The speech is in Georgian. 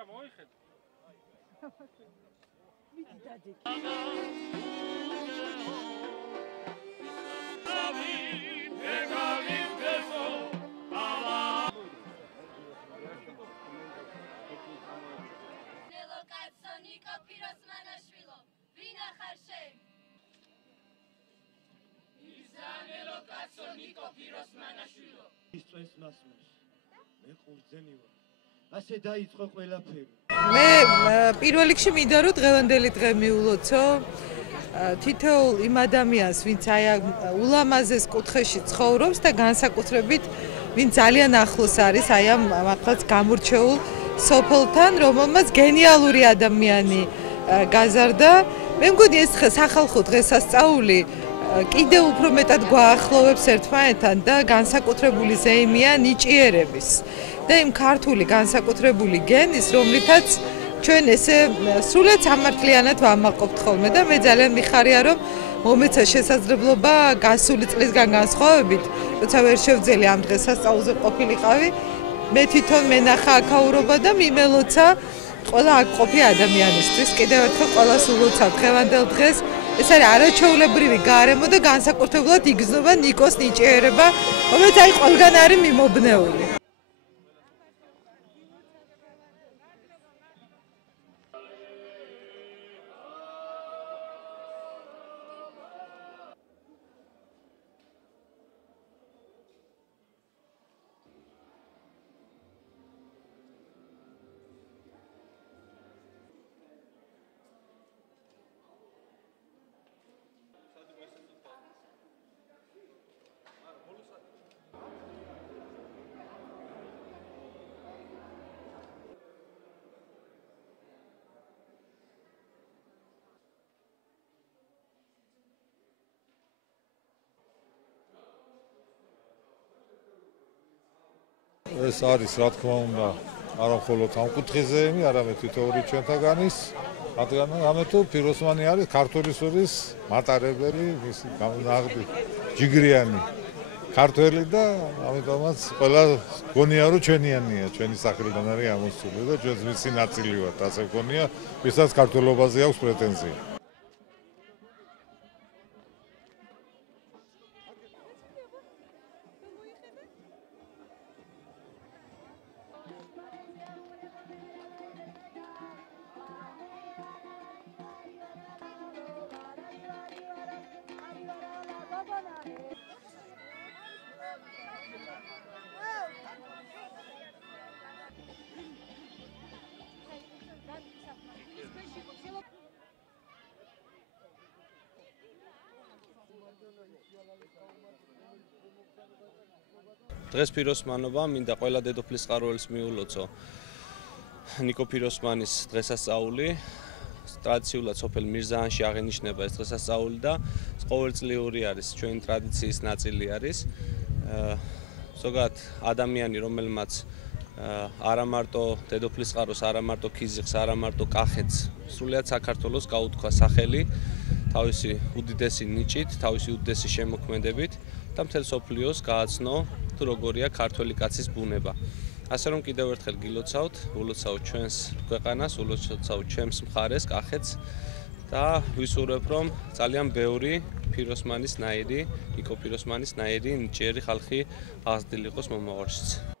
კაკა მოიხედ. მიდი დადი. ის წვენს მასმოს მე ყურძენი ვარ ასე დაიწყო ყველაფერი მე პირველ რიგში მინდა რომ დღევანდელი დღე მიულოცო თითოეულ იმ ადამიანს ვინც აი ულამაზეს კუთხეში ცხოვრობს და განსაკუთრებით ვინც ძალიან ახლოს არის აი ამ მართლაც გამორჩეულ სოფელთან რომელმაც გენიალური ადამიანი გაზარდა მე მგონი ეს სახალხო დღესასწაული კიდე უფრო მეტად გვაახლოვებს ერთმანეთთან და განსაკუთრებული ზეიმია ნიჭიერების და იმ ქართული განსაკუთრებული გენის რომლითაც ჩვენ ესე სრულად სამართლიანად ვამაყობთ ხოლმე და მე ძალიან მიხარია რომ მომეცა შესაძლებლობა გასული წლისგან განსხვავებით როცა ვერ შევძელი ამ დღესასწაულზე ყოფილიყავი მე თვითონ მენახა აქაურობა და მიმელოცა ყველა აქ ყოფი ადამიანისთვის კიდევ ერთხელ ყველას ულოცავ დღევანდელ დღეს ეს არის არაჩვეულებრივი გარემო და განსაკუთრებულად იგრძნობა ნიკოს ნიჭიერება, რომელიც აი ყველგან არის მიმობნეული. ეს არის რა თქმა უნდა არა მხოლოდ ამ კუთხეზე, არამედ თითოეული ჩვენთაგანის, რადგან ამეთუ ფიროსმანი არის ქართული სულის მატარებელი, მისი გამონაღდი ჯიგრიანი ქართველი და ამიტომაც ყველა გონია რომ ჩვენიანია, ჩვენი სახელიდან არის ამოსული და ჩვენც მისი ნაწილი ვართ, ასე გონია, ვისაც ქართულობაზე აქვს პრეტენზია. დღეს ფიროსმანობა მინდა ყველა დედოფლის წყაროელს მიულოცო ნიკო ფიროსმანის დღესასწაული ტრადიციულად სოფელ მირზაანში აღინიშნება ეს დღესასწაული და ყოველწლიური არის ჩვენი ტრადიციის ნაწილი არის ზოგადად ადამიანი რომელმაც არა მარტო დედოფლის წყაროს არა მარტო ქიზიყს არა მარტო კახეთს სრულიად საქართველოს გაუთქვა სახელი თავისი უდიდესი ნიჭით თავისი უდიდესი შემოქმედებით და მთელ სოფლიოს გააცნო თუ როგორია ქართველი კაცის ბუნება. ასე რომ კიდევ ერთხელ გილოცავთ, ულოცავთ ჩვენს ქვეყანას, ულოცავთ ჩემს მხარეს, კახეთს და ვისურვებ რომ ძალიან ბევრი ფიროსმანის ნაირი, ნიკო ფიროსმანის ნაირი ნიჭიერი ხალხი აღზრდილი იყოს მომავალშიც.